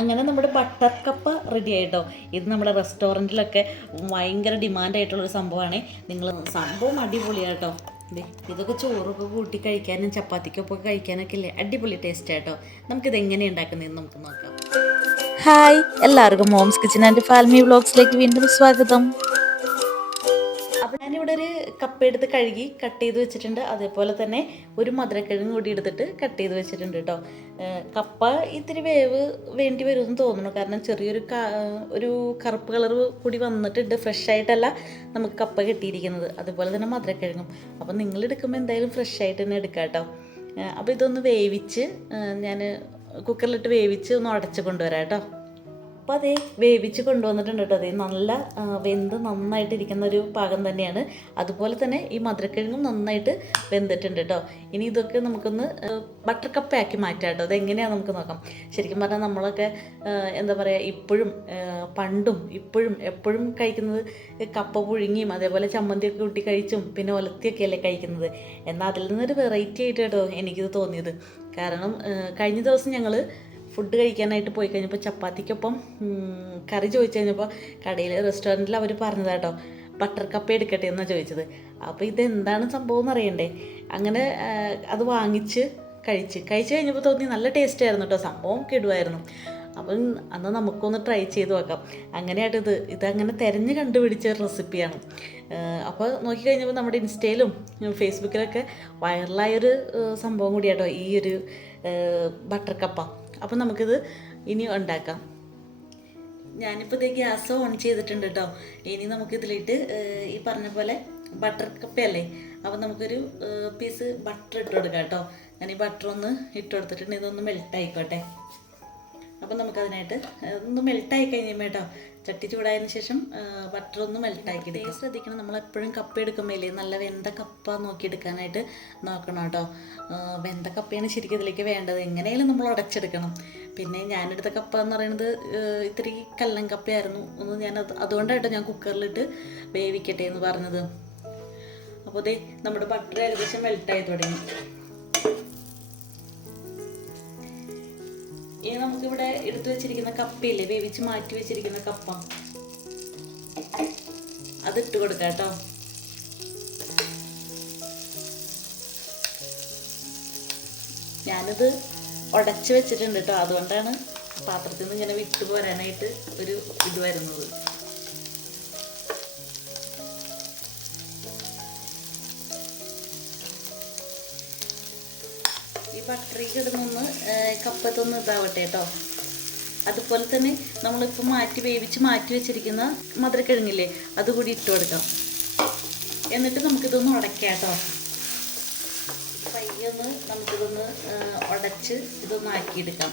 അങ്ങനെ നമ്മുടെ ബട്ടർ കപ്പ റെഡി ആയിട്ടോ. ഇത് നമ്മുടെ റെസ്റ്റോറൻറ്റിലൊക്കെ ഭയങ്കര ഡിമാൻഡായിട്ടുള്ളൊരു സംഭവമാണ്. നിങ്ങൾ സംഭവം അടിപൊളിയാട്ടോ. ഇതൊക്കെ ചോറൊക്കെ കൂട്ടി കഴിക്കാനും ചപ്പാത്തിക്കൊക്കെ കഴിക്കാനൊക്കെ ഇല്ലേ, അടിപൊളി ടേസ്റ്റ് ആയിട്ടോ. നമുക്കിത് എങ്ങനെയാണ് ഉണ്ടാക്കുന്നതെന്ന് നമുക്ക് നോക്കാം. ഹായ്, എല്ലാവർക്കും മോംസ് കിച്ചൺ ആൻഡ് ഫാൽമി വ്ളോഗ്സിലേക്ക് വീണ്ടും സ്വാഗതം. അപ്പോൾ ഞാനിവിടെ ഒരു കപ്പ എടുത്ത് കഴുകി കട്ട് ചെയ്ത് വെച്ചിട്ടുണ്ട്. അതേപോലെ തന്നെ ഒരു മധുരക്കിഴങ്ങ് കൂടി എടുത്തിട്ട് കട്ട് ചെയ്ത് വെച്ചിട്ടുണ്ട് കേട്ടോ. കപ്പ ഇത്തിരി വേവ് വേണ്ടി വരുമെന്ന് തോന്നുന്നു, കാരണം ചെറിയൊരു ഒരു കറുപ്പ് കളർ കൂടി വന്നിട്ടുണ്ട്. ഫ്രഷ് ആയിട്ടല്ല നമുക്ക് കപ്പ കിട്ടിയിരിക്കുന്നത്. അതുപോലെ തന്നെ മധുരക്കിഴങ്ങും. അപ്പോൾ നിങ്ങൾ എടുക്കുമ്പോൾ എന്തായാലും ഫ്രഷ് ആയിട്ട് തന്നെ എടുക്കാം കേട്ടോ. അപ്പോൾ ഇതൊന്ന് വേവിച്ച് ഞാൻ കുക്കറിലിട്ട് വേവിച്ച് ഒന്ന് ഉടച്ച് കൊണ്ടുവരാം കേട്ടോ. അപ്പോൾ അതേ വേവിച്ച് കൊണ്ടുവന്നിട്ടുണ്ട് കേട്ടോ. അതേ നല്ല വെന്ത് നന്നായിട്ടിരിക്കുന്ന ഒരു പാകം തന്നെയാണ്. അതുപോലെ തന്നെ ഈ മധുരക്കിഴങ്ങും നന്നായിട്ട് വെന്തിട്ടുണ്ട് കേട്ടോ. ഇനി ഇതൊക്കെ നമുക്കൊന്ന് ബട്ടർ കപ്പയാക്കി മാറ്റാം കേട്ടോ. അതെങ്ങനെയാണ് നമുക്ക് നോക്കാം. ശരിക്കും പറഞ്ഞാൽ നമ്മളൊക്കെ എന്താ പറയുക, പണ്ടും ഇപ്പോഴും എപ്പോഴും കഴിക്കുന്നത് കപ്പ പുഴുങ്ങിയും അതേപോലെ ചമ്മന്തിയൊക്കെ കൂട്ടി കഴിച്ചും പിന്നെ ഒലത്തിയൊക്കെ അല്ലേ കഴിക്കുന്നത്. എന്നാൽ അതിൽ നിന്നൊരു വെറൈറ്റി ആയിട്ട് കേട്ടോ എനിക്കിത് തോന്നിയത്. കാരണം കഴിഞ്ഞ ദിവസം ഞങ്ങൾ ഫുഡ് കഴിക്കാനായിട്ട് പോയി കഴിഞ്ഞപ്പോൾ ചപ്പാത്തിക്കൊപ്പം കറി ചോദിച്ചു കഴിഞ്ഞപ്പോൾ കടയിൽ റെസ്റ്റോറൻറ്റിൽ അവർ പറഞ്ഞതാട്ടോ, ബട്ടർ കപ്പ എടുക്കട്ടെ എന്നാണ് ചോദിച്ചത്. അപ്പോൾ ഇതെന്താണ് സംഭവം എന്ന് അറിയണ്ടേ. അങ്ങനെ അത് വാങ്ങിച്ച് കഴിച്ച് കഴിഞ്ഞപ്പോൾ തോന്നി നല്ല ടേസ്റ്റ് ആയിരുന്നു കേട്ടോ. സംഭവം കിടുവായിരുന്നു. അപ്പം അന്ന് നമുക്കൊന്ന് ട്രൈ ചെയ്ത് നോക്കാം. അങ്ങനെയായിട്ട് ഇതങ്ങനെ തിരഞ്ഞ് കണ്ടുപിടിച്ച ഒരു റെസിപ്പിയാണ്. അപ്പോൾ നോക്കിക്കഴിഞ്ഞപ്പോൾ നമ്മുടെ ഇൻസ്റ്റയിലും ഫേസ്ബുക്കിലൊക്കെ വൈറലായൊരു സംഭവം കൂടിയാട്ടോ ഈ ഒരു ബട്ടർ കപ്പ. അപ്പോൾ നമുക്കിത് ഇനി ഉണ്ടാക്കാം. ഞാനിപ്പോൾ ഇത് ഗ്യാസ് ഓൺ ചെയ്തിട്ടുണ്ട് കേട്ടോ. ഇനി നമുക്കിതിലിട്ട് ഈ പറഞ്ഞ പോലെ ബട്ടർ കപ്പയല്ലേ, അപ്പോൾ നമുക്കൊരു പീസ് ബട്ടർ ഇട്ട് കൊടുക്കാം കേട്ടോ. ഞാൻ ഈ ബട്ടർ ഒന്ന് ഇട്ട് കൊടുത്തിട്ടുണ്ട്. ഇതൊന്ന് മെൽട്ടായിക്കോട്ടെ. അപ്പം നമുക്കതിനായിട്ട് ഒന്ന് മെൽട്ടായി കഴിയുമ്പോൾ കേട്ടോ, ചട്ടി ചൂടായതിന് ശേഷം ബട്ടർ ഒന്ന് മെൽട്ടാക്കിയിട്ട് ശ്രദ്ധിക്കണം. നമ്മളെപ്പോഴും കപ്പ എടുക്കുമ്പോഴേ നല്ല വെന്ത കപ്പ നോക്കിയെടുക്കാനായിട്ട് നോക്കണം കേട്ടോ. വെന്ത കപ്പയാണ് ശരിക്കും ഇതിലേക്ക് വേണ്ടത്. എങ്ങനെയാലും നമ്മൾ ഉടച്ചെടുക്കണം. പിന്നെ ഞാനെടുത്ത കപ്പ എന്ന് പറയുന്നത് ഇത്തിരി കല്ലൻ കപ്പയായിരുന്നു. അതുകൊണ്ടായിട്ടോ ഞാൻ കുക്കറിലിട്ട് വേവിക്കട്ടെ എന്ന് പറഞ്ഞത്. അപ്പോൾ ദേ നമ്മുടെ ബട്ടർ ഏകദേശം മെൽട്ടായി തുടങ്ങി. ഇനി നമുക്കിവിടെ എടുത്തു വെച്ചിരിക്കുന്ന കപ്പയില്ലേ, വേവിച്ച് മാറ്റി വെച്ചിരിക്കുന്ന കപ്പ, അതിട്ട് കൊടുക്കാം കേട്ടോ. ഞാനിത് ഉടച്ച് വെച്ചിട്ടുണ്ട് കേട്ടോ. അതുകൊണ്ടാണ് പാത്രത്തിൽ നിന്ന് ഇങ്ങനെ വിട്ടു പോരാനായിട്ട് ഒരു ഇത് വരുന്നത്. ഈ ബട്ടറി കിടന്നൊന്ന് കപ്പത്തൊന്ന് ഇതാവട്ടെ കേട്ടോ. അതുപോലെ തന്നെ നമ്മളിപ്പോൾ വേവിച്ച് മാറ്റി വെച്ചിരിക്കുന്ന മധുരക്കിഴങ്ങില്ലേ, അതുകൂടി ഇട്ട് കൊടുക്കാം. എന്നിട്ട് നമുക്കിതൊന്ന് ഉടയ്ക്കാം കേട്ടോ. പയ്യൊന്ന് നമുക്കിതൊന്ന് ഉടച്ച് ഇതൊന്ന് ആക്കിയെടുക്കാം.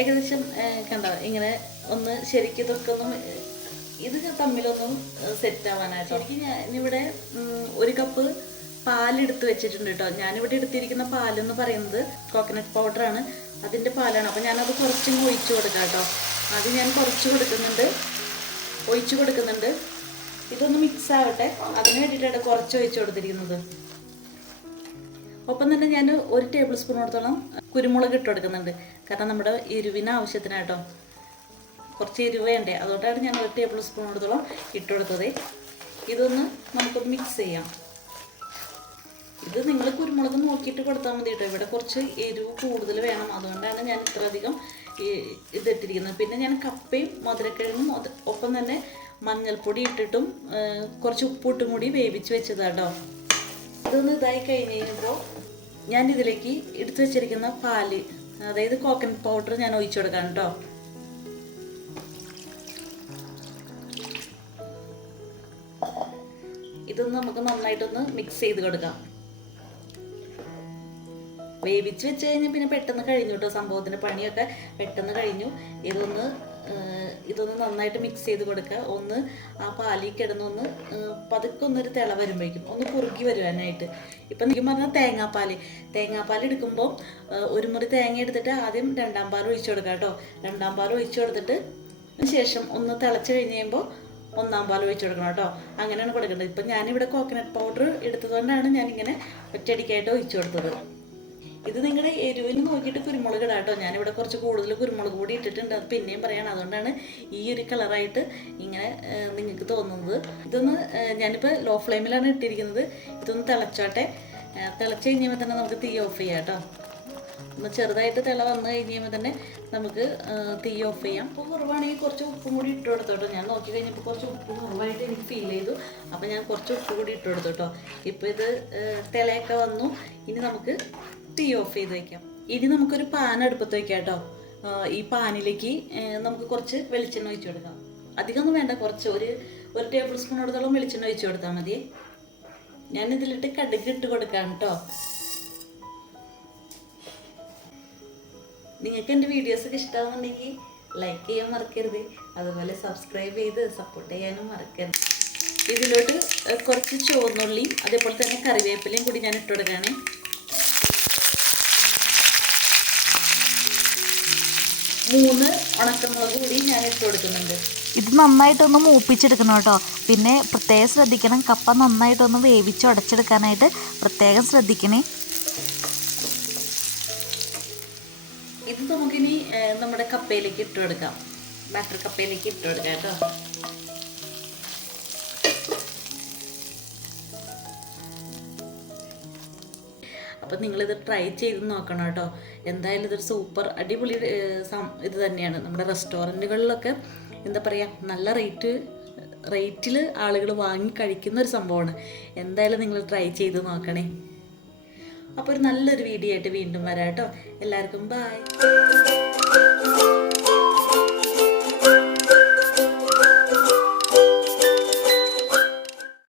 ഏകദേശം കണ്ടോ, ഇങ്ങനെ ഒന്ന് ശരിക്കും ഇതൊക്കെ ഒന്ന് ഇത് തമ്മിലൊന്നും സെറ്റ് ആവാനായിട്ട്. എനിക്ക് ഞാനിവിടെ ഒരു കപ്പ് പാലെടുത്ത് വെച്ചിട്ടുണ്ട് കേട്ടോ. ഞാനിവിടെ എടുത്തിരിക്കുന്ന പാലെന്ന് പറയുന്നത് കോക്കനട്ട് പൗഡറാണ്, അതിൻ്റെ പാലാണ്. അപ്പോൾ ഞാനത് കുറച്ചും ഒഴിച്ചു കൊടുക്കാം കേട്ടോ. അത് ഞാൻ ഒഴിച്ചു കൊടുക്കുന്നുണ്ട്. ഇതൊന്ന് മിക്സ് ആവട്ടെ, അതിന് വേണ്ടിയിട്ടാണ് കുറച്ച് ഒഴിച്ചു കൊടുത്തിരിക്കുന്നത്. ഒപ്പം തന്നെ ഞാൻ 1 ടേബിൾ സ്പൂണോടത്തോളം കുരുമുളക് ഇട്ട് കൊടുക്കുന്നുണ്ട്. കാരണം നമ്മുടെ എരിവിന് ആവശ്യത്തിനാട്ടോ, കുറച്ച് എരിവ് വേണ്ടേ, അതുകൊണ്ടാണ് ഞാൻ 1 ടേബിൾ സ്പൂണോടത്തോളം ഇട്ട് കൊടുത്തത്. ഇതൊന്ന് നമുക്കൊന്ന് മിക്സ് ചെയ്യാം. ഇത് നിങ്ങൾ കുരുമുളക് നോക്കിയിട്ട് കൊടുത്താൽ മതി കേട്ടോ. ഇവിടെ കുറച്ച് എരിവ് കൂടുതൽ വേണം, അതുകൊണ്ടാണ് ഞാൻ ഇത്ര അധികം ഇതിട്ടിരിക്കുന്നത്. പിന്നെ ഞാൻ കപ്പയും മധുരക്കിഴങ്ങും ഒപ്പം തന്നെ മഞ്ഞൾപ്പൊടി ഇട്ടിട്ടും കുറച്ച് ഉപ്പിട്ടും കൂടി വേവിച്ച് വെച്ചതാട്ടോ. ഇതൊന്ന് ഇതായി കഴിഞ്ഞ് കഴിയുമ്പോൾ ഞാൻ ഇതിലേക്ക് എടുത്തു വെച്ചിരിക്കുന്ന പാല്, അതായത് കോക്കനട്ട് പൗഡർ ഞാൻ ഒഴിച്ചു കൊടുക്കാം കേട്ടോ. ഇതൊന്ന് നമുക്ക് നന്നായിട്ടൊന്ന് മിക്സ് ചെയ്ത് കൊടുക്കാം. വേവിച്ച് വെച്ച് കഴിഞ്ഞാൽ പിന്നെ പെട്ടെന്ന് കഴിഞ്ഞു കേട്ടോ. സംഭവത്തിൻ്റെ പണിയൊക്കെ പെട്ടെന്ന് കഴിഞ്ഞു. ഇതൊന്ന് നന്നായിട്ട് മിക്സ് ചെയ്ത് കൊടുക്കുക. ഒന്ന് ആ പാലിൽ കിടന്നൊന്ന് പതുക്കെ ഒന്നൊരു തിള വരുമ്പോഴേക്കും ഒന്ന് കുറുകി വരുവാനായിട്ട്. ഇപ്പം എനിക്ക് പറഞ്ഞാൽ തേങ്ങാപ്പാൽ എടുക്കുമ്പോൾ 1 മുറി തേങ്ങ എടുത്തിട്ട് ആദ്യം 2-ാം പാൽ ഒഴിച്ചു കൊടുക്കാം കേട്ടോ. 2-ാം പാൽ ഒഴിച്ചു കൊടുത്തിട്ട് ശേഷം ഒന്ന് തിളച്ച് കഴിഞ്ഞ് കഴിയുമ്പോൾ ഒന്നാം പാൽ ഒഴിച്ചു കൊടുക്കണം കേട്ടോ. അങ്ങനെയാണ് കൊടുക്കേണ്ടത്. ഇപ്പം ഞാനിവിടെ കോക്കനട്ട് പൗഡർ എടുത്തതുകൊണ്ടാണ് ഞാനിങ്ങനെ ഒറ്റയടിക്കായിട്ട് ഒഴിച്ചു കൊടുത്തത്. ഇത് നിങ്ങളുടെ എരിവിൽ നോക്കിയിട്ട് കുരുമുളക് ഇടാം കേട്ടോ. ഞാനിവിടെ കുറച്ച് കൂടുതൽ കുരുമുളക് കൂടി ഇട്ടിട്ടുണ്ട്. അത് പിന്നെയും പറയണം. അതുകൊണ്ടാണ് ഈ ഒരു കളറായിട്ട് ഇങ്ങനെ നിങ്ങൾക്ക് തോന്നുന്നത്. ഇതൊന്ന് ഞാനിപ്പോൾ ലോ ഫ്ലെയിമിലാണ് ഇട്ടിരിക്കുന്നത്. ഇതൊന്ന് തിളച്ചോട്ടെ. തിളച്ച് കഴിഞ്ഞാൽ തന്നെ നമുക്ക് തീ ഓഫ് ചെയ്യാം കേട്ടോ. ഒന്ന് ചെറുതായിട്ട് തിള വന്നു കഴിഞ്ഞാൽ തന്നെ നമുക്ക് തീ ഓഫ് ചെയ്യാം. ഉപ്പ് കുറവാണെങ്കിൽ കുറച്ച് ഉപ്പും കൂടി ഇട്ട് കൊടുത്തോട്ടോ. ഞാൻ നോക്കി കഴിഞ്ഞപ്പോൾ കുറച്ച് ഉപ്പ് കുറവായിട്ട് എനിക്ക് ഫീൽ ചെയ്തു. അപ്പോൾ ഞാൻ കുറച്ച് ഉപ്പ് കൂടി ഇട്ട് കൊടുത്തോട്ടോ. ഇപ്പോൾ ഇത് തിളയൊക്കെ വന്നു. ഇനി നമുക്ക് തീ ഓഫ് ചെയ്ത് വയ്ക്കാം. ഇനി നമുക്കൊരു പാൻ അടുപ്പത്ത് വയ്ക്കാം കേട്ടോ. ഈ പാനിലേക്ക് നമുക്ക് കുറച്ച് വെളിച്ചെണ്ണ ഒഴിച്ചു കൊടുക്കാം. അധികമൊന്നും വേണ്ട, കുറച്ച് ഒരു ടേബിൾ സ്പൂണോടത്തോളം വെളിച്ചെണ്ണ ഒഴിച്ചു കൊടുത്താൽ മതി. ഞാനിതിലിട്ട് കടുക് ഇട്ട് കൊടുക്കാം കേട്ടോ. നിങ്ങൾക്ക് എൻ്റെ വീഡിയോസൊക്കെ ഇഷ്ടമാകുന്നുണ്ടെങ്കിൽ ലൈക്ക് ചെയ്യാൻ മറക്കരുത്. അതുപോലെ സബ്സ്ക്രൈബ് ചെയ്ത് സപ്പോർട്ട് ചെയ്യാനും മറക്കരുത്. ഇതിലോട്ട് കുറച്ച് ചുവന്നുള്ളിയും അതേപോലെ തന്നെ കറിവേപ്പിലയും കൂടി ഞാൻ ഇട്ട് കൊടുക്കുകയാണ്. മൂന്ന് ഉണക്കമുളക് കൂടി ഞാൻ ഇട്ട് കൊടുക്കുന്നുണ്ട്. ഇത് നന്നായിട്ടൊന്ന് മൂപ്പിച്ചെടുക്കണം കേട്ടോ. പിന്നെ പ്രത്യേകം ശ്രദ്ധിക്കണം, കപ്പ നന്നായിട്ടൊന്ന് വേവിച്ച് ഉടച്ചെടുക്കാനായിട്ട് പ്രത്യേകം ശ്രദ്ധിക്കണേ. ഇത് നമുക്കിനി നമ്മുടെ കപ്പയിലേക്ക് ഇട്ട് കൊടുക്കാം. ബാറ്റർ കപ്പയിലേക്ക് ഇട്ട് കൊടുക്കാം കേട്ടോ. അപ്പം നിങ്ങളിത് ട്രൈ ചെയ്ത് നോക്കണം കേട്ടോ. എന്തായാലും ഇതൊരു സൂപ്പർ അടിപൊളി ഇത് തന്നെയാണ്. നമ്മുടെ റെസ്റ്റോറൻറ്റുകളിലൊക്കെ എന്താ പറയുക, നല്ല റേറ്റിൽ ആളുകൾ വാങ്ങി കഴിക്കുന്ന ഒരു സംഭവമാണ്. എന്തായാലും നിങ്ങൾ ട്രൈ ചെയ്ത് നോക്കണേ. അപ്പോൾ ഒരു നല്ലൊരു വീഡിയോ ആയിട്ട് വീണ്ടും വരാം കേട്ടോ. എല്ലാവർക്കും ബൈ.